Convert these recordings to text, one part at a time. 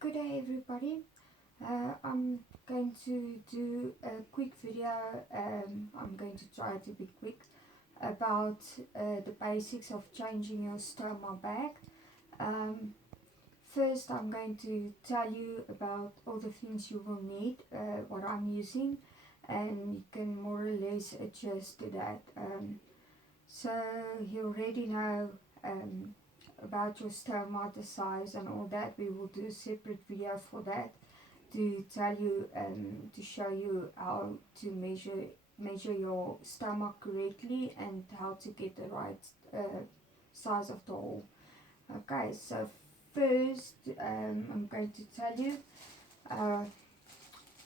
Good day everybody. I'm going to do a quick video. I'm going to try to be quick about the basics of changing your stoma bag. Um, First I'm going to tell you about all the things you will need, what I'm using, and you can more or less adjust to that. So you already know about your stoma, the size and all that. We will do a separate video for that to tell you to show you how to measure your stomach correctly and how to get the right size of the hole. Okay, so first I'm going to tell you uh,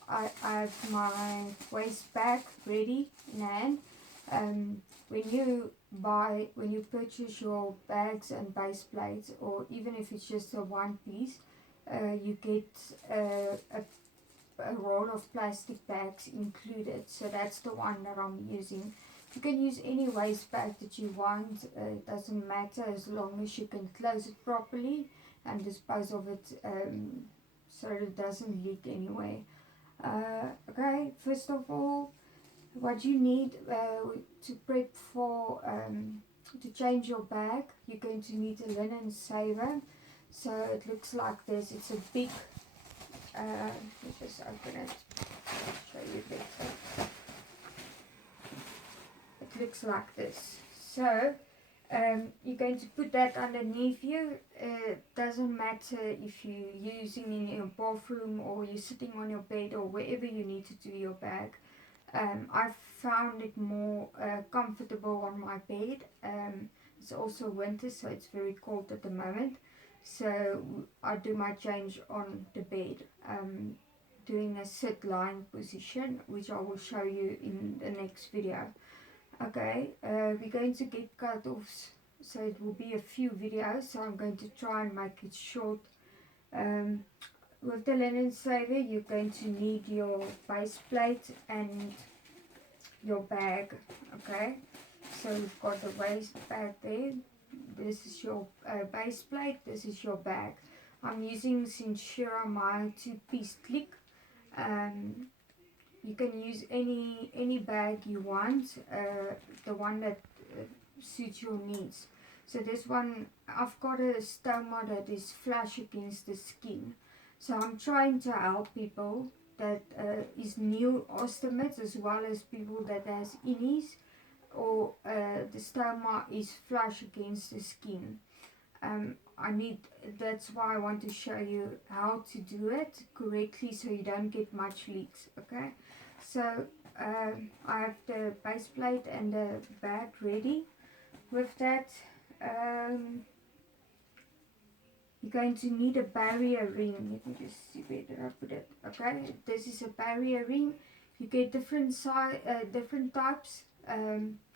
I have my waist bag ready in hand. When you purchase your bags and base plates, or even if it's just a one piece, you get a roll of plastic bags included. So that's the one that I'm using. You can use any waste bag that you want. It doesn't matter as long as you can close it properly and dispose of it so it doesn't leak anyway. Okay, first of all, what you need to prep for to change your bag, you're going to need a linen saver. So it looks like this. It's a big, let's just open it, show you better. It looks like this. So you're going to put that underneath you. Doesn't matter if you're using in your bathroom or you're sitting on your bed or wherever you need to do your bag. I found it more comfortable on my bed. It's also winter, so it's very cold at the moment. So I do my change on the bed, doing a sit lying position, which I will show you in the next video. Okay, we're going to get cut-offs, so it will be a few videos, so I'm going to try and make it short. With the linen saver, you're going to need your base plate and your bag. Okay, so you've got the waist bag there. This is your base plate, this is your bag. I'm using Cinchera my 2-piece click. You can use any bag you want, the one that suits your needs. So this one, I've got a stoma that is flush against the skin. So I'm trying to help people that is new ostomates as well as people that has innies or the stoma is flush against the skin. That's why I want to show you how to do it correctly so you don't get much leaks. Okay, so I have the base plate and the bag ready. With that, you're going to need a barrier ring. Let me just see where did I put it. Okay, this is a barrier ring. You get different different types.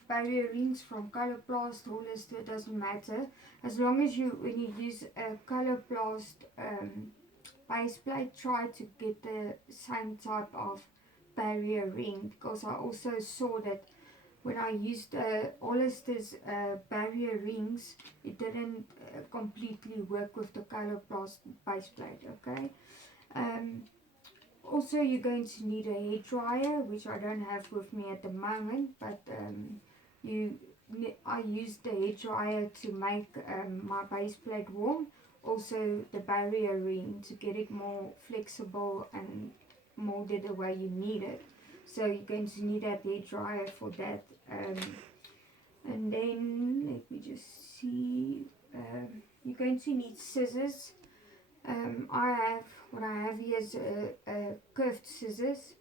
Barrier rings from Coloplast, Hollister, doesn't matter. As long as when you use a Coloplast base plate, try to get the same type of barrier ring, because I also saw that when I used Hollister's barrier rings, it didn't completely work with the Coloplast base plate. Okay. Also, you're going to need a hair dryer, which I don't have with me at the moment, but I used the hair dryer to make my base plate warm. Also, the barrier ring to get it more flexible and molded the way you need it. So you're going to need that hair dryer for that. And then let me just see. You're going to need scissors. What I have here is a curved scissors,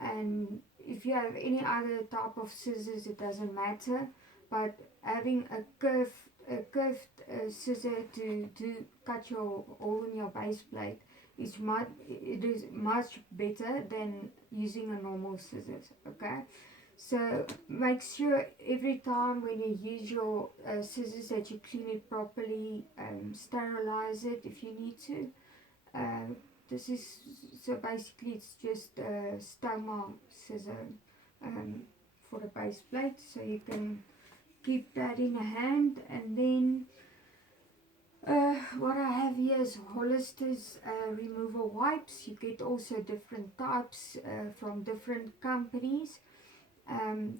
and if you have any other type of scissors, it doesn't matter. But having a curved scissor to cut your hole in your base plate is much better than using a normal scissors. Okay. So make sure every time when you use your scissors that you clean it properly, sterilize it if you need to. This is, so basically it's just a stoma scissor for the base plate, so you can keep that in a hand. And then What I have here is Hollister's removal wipes. You get also different types from different companies.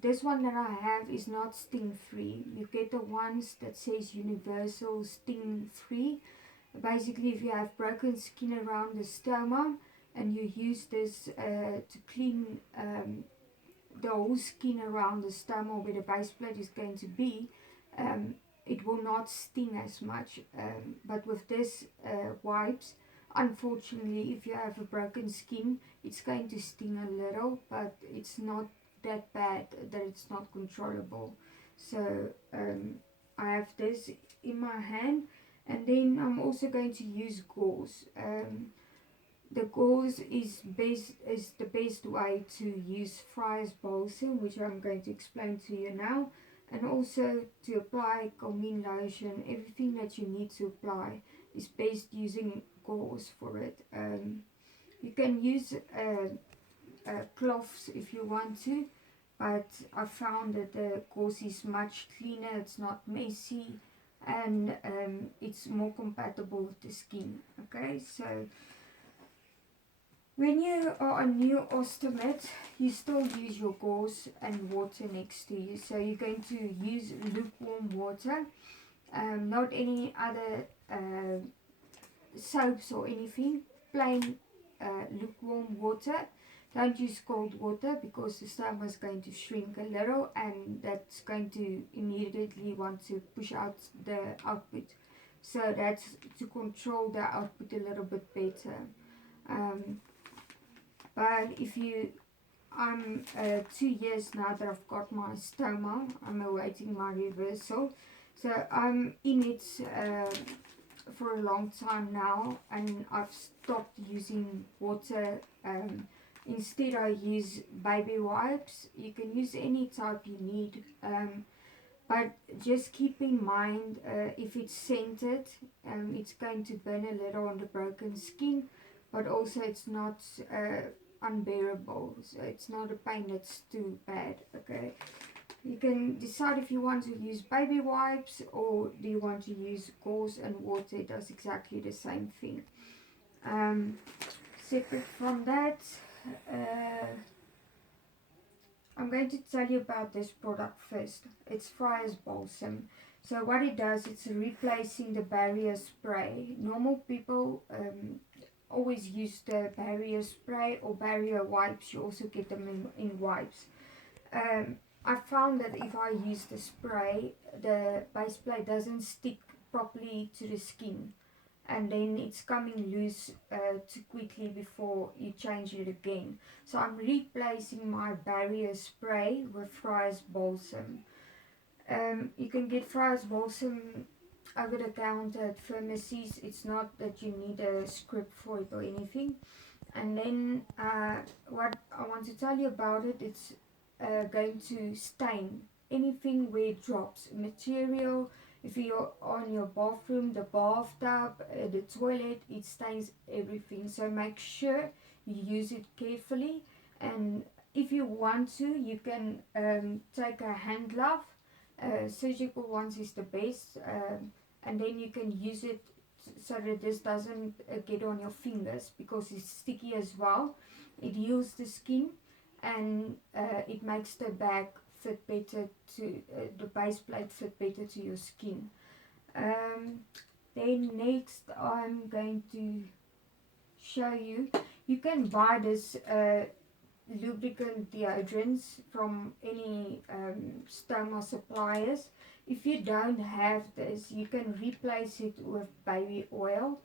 This one that I have is not sting free. You get the ones that says universal sting free. Basically, if you have broken skin around the stoma and you use this to clean the whole skin around the stoma where the base plate is going to be, um, it will not sting as much. But with this wipes, unfortunately, if you have a broken skin, it's going to sting a little, but it's not that bad that it's not controllable. So I have this in my hand, and then I'm also going to use gauze. The gauze is the best way to use Friar's balsam, which I'm going to explain to you now, and also to apply Calmine lotion. Everything that you need to apply is best using gauze for it. You can use cloths if you want to, but I found that the gauze is much cleaner. It's not messy, and it's more compatible with the skin. Okay, so when you are a new ostomate, you still use your gauze and water next to you. So you're going to use lukewarm water, not any other soaps or anything, plain lukewarm water. Don't use cold water because the stoma is going to shrink a little and that's going to immediately want to push out the output. So that's to control the output a little bit better. But if you, I'm 2 years now that I've got my stoma. I'm awaiting my reversal. So I'm in it for a long time now, and I've stopped using water. Instead, I use baby wipes. You can use any type you need, but just keep in mind if it's scented, it's going to burn a little on the broken skin, but also it's not unbearable. So it's not a pain that's too bad. Okay. You can decide if you want to use baby wipes or do you want to use gauze and water. It does exactly the same thing. Separate from that, I'm going to tell you about this product first. It's Friar's Balsam. So what it does, it's replacing the barrier spray. Normal people always use the barrier spray or barrier wipes. You also get them in wipes. I found that if I use the spray, the base plate doesn't stick properly to the skin, and then it's coming loose too quickly before you change it again. So I'm replacing my barrier spray with Friar's Balsam. You can get Friar's Balsam over the counter at pharmacies. It's not that you need a script for it or anything. And then what I want to tell you about it, it's going to stain anything where it drops material. If you're on your bathroom, the bathtub, the toilet, it stains everything. So make sure you use it carefully, and if you want to, you can take a hand glove. Surgical ones is the best, and then you can use it so that this doesn't get on your fingers because it's sticky as well. It heals the skin, and it makes the bag fit better to the base plate fit better to your skin. Then next I'm going to show you, you can buy this lubricant deodorants from any stoma suppliers. If you don't have this, you can replace it with baby oil,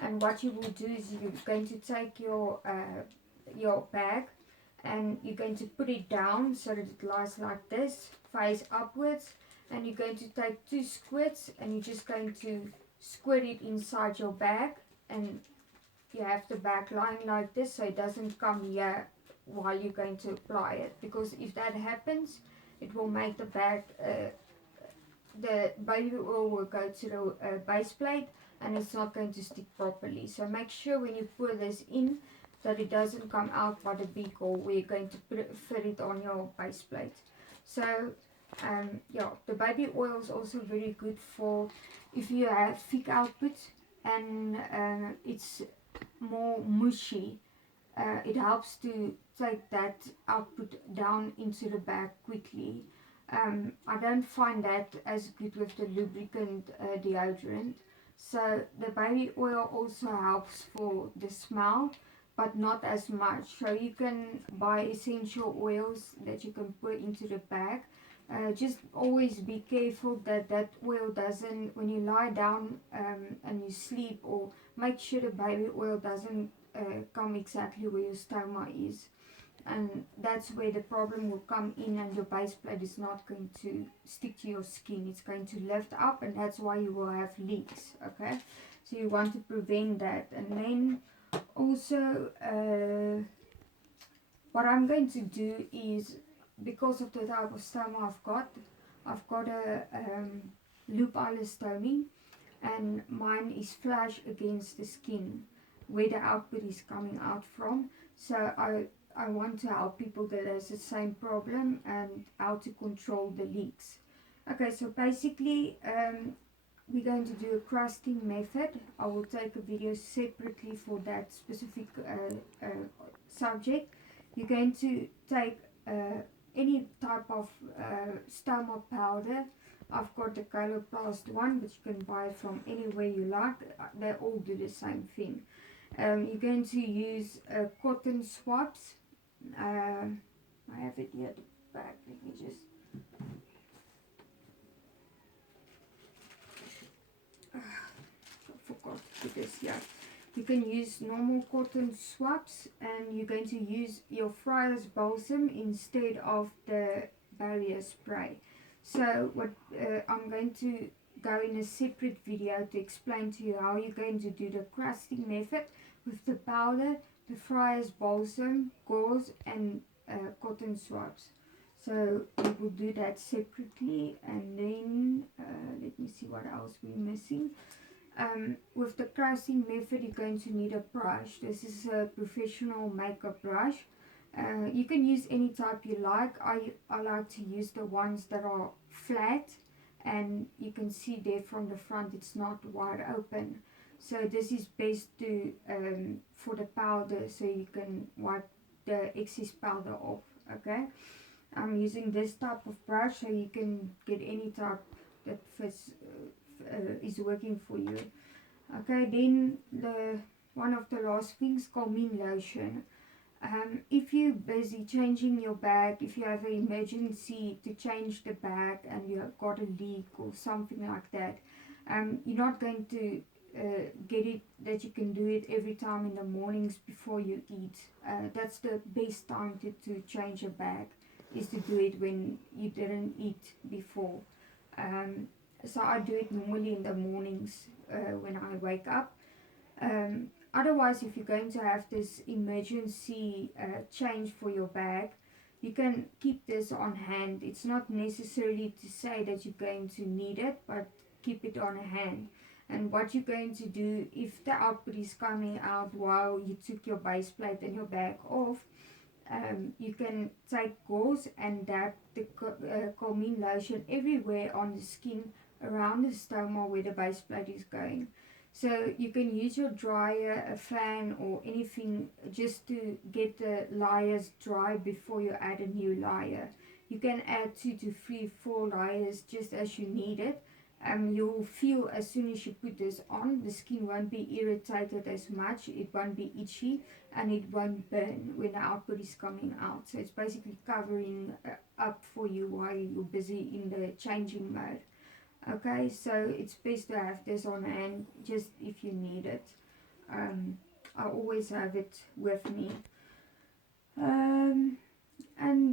and what you will do is you're going to take your bag and you're going to put it down so that it lies like this, face upwards, and you're going to take 2 squirts and you're just going to squirt it inside your bag, and you have the bag lying like this so it doesn't come here while you're going to apply it, because if that happens it will make the bag the baby oil will go to the base plate and it's not going to stick properly. So make sure when you pour this in that it doesn't come out by the beak or where you're going to fit it on your base plate. So Yeah, the baby oil is also very good for if you have thick output and it's more mushy. It helps to take that output down into the bag quickly. I don't find that as good with the lubricant deodorant. So the baby oil also helps for the smell, but not as much. So you can buy essential oils that you can put into the bag. Just always be careful that that oil doesn't, when you lie down and you sleep, or make sure the baby oil doesn't come exactly where your stoma is, and that's where the problem will come in, and your base plate is not going to stick to your skin. It's going to lift up, and that's why you will have leaks. Okay, so you want to prevent that. And then also what I'm going to do is, because of the type of stoma I've got a loop eyelastomie, and mine is flush against the skin where the output is coming out from. So I want to help people that has the same problem and how to control the leaks. Okay, so basically we're going to do a crusting method. I will take a video separately for that specific subject. You're going to take any type of stoma powder. I've got the Coloplast one, but you can buy it from anywhere you like. They all do the same thing. You're going to use cotton swabs. I have it here at the back. Let me just. I forgot to put this here. You can use normal cotton swabs, and you're going to use your Friar's balsam instead of the barrier spray. So what I'm going to go in a separate video to explain to you how you're going to do the crusting method with the powder, the Friar's balsam, gauze, and cotton swabs. So we will do that separately, and then let me see what else we're missing. With the crusting method, you're going to need a brush. This is a professional makeup brush. You can use any type you like. I like to use the ones that are flat, and you can see there from the front it's not wide open. So this is best to for the powder, so you can wipe the excess powder off. Okay, I'm using this type of brush, so you can get any type that fits is working for you. Okay, then the one of the last things, calming lotion. If you're busy changing your bag, if you have an emergency to change the bag and you've got a leak or something like that, you're not going to get it that you can do it every time in the mornings before you eat. That's the best time to change a bag, is to do it when you didn't eat before. So I do it normally in the mornings when I wake up. Otherwise, if you're going to have this emergency change for your bag, you can keep this on hand. It's not necessarily to say that you're going to need it, but keep it on hand. And what you're going to do, if the output is coming out while you took your base plate and your bag off, you can take gauze and dab the calming lotion everywhere on the skin around the stoma where the base plate is going. So you can use your dryer, a fan, or anything just to get the layers dry before you add a new layer. You can add 2 to 3, 4 layers just as you need it. You'll feel as soon as you put this on, the skin won't be irritated as much, it won't be itchy, and it won't burn when the output is coming out. So it's basically covering up for you while you're busy in the changing mode. Okay, so it's best to have this on hand just if you need it. I always have it with me. And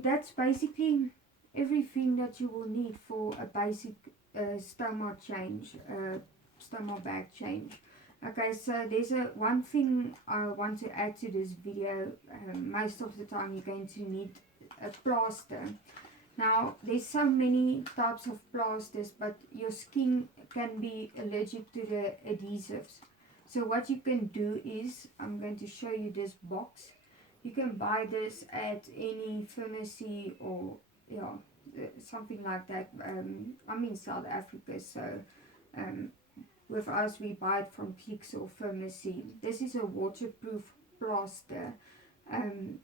that's basically everything that you will need for a basic stoma change, stoma bag change. Okay, so there's one thing I want to add to this video. Most of the time you're going to need a plaster. Now, there's so many types of plasters, but your skin can be allergic to the adhesives. So what you can do is, I'm going to show you this box. You can buy this at any pharmacy or something like that. I'm in South Africa, so with us we buy it from Clicks or Pharmacy. This is a waterproof plaster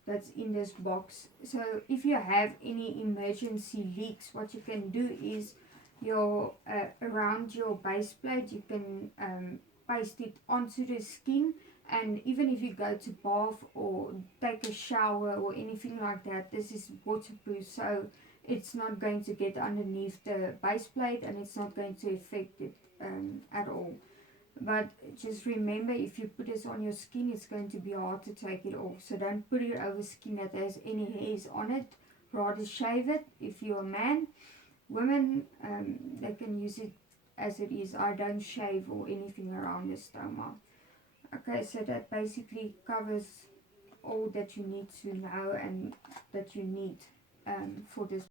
that's in this box. So if you have any emergency leaks, what you can do is your around your base plate you can paste it onto the skin, and even if you go to bath or take a shower or anything like that, this is waterproof, so it's not going to get underneath the base plate and it's not going to affect it at all. But just remember, if you put this on your skin, it's going to be hard to take it off. So don't put it over skin that has any hairs on it. Rather shave it if you're a man. Women, they can use it as it is. I don't shave or anything around the stoma. Okay, so that basically covers all that you need to know and that you need for this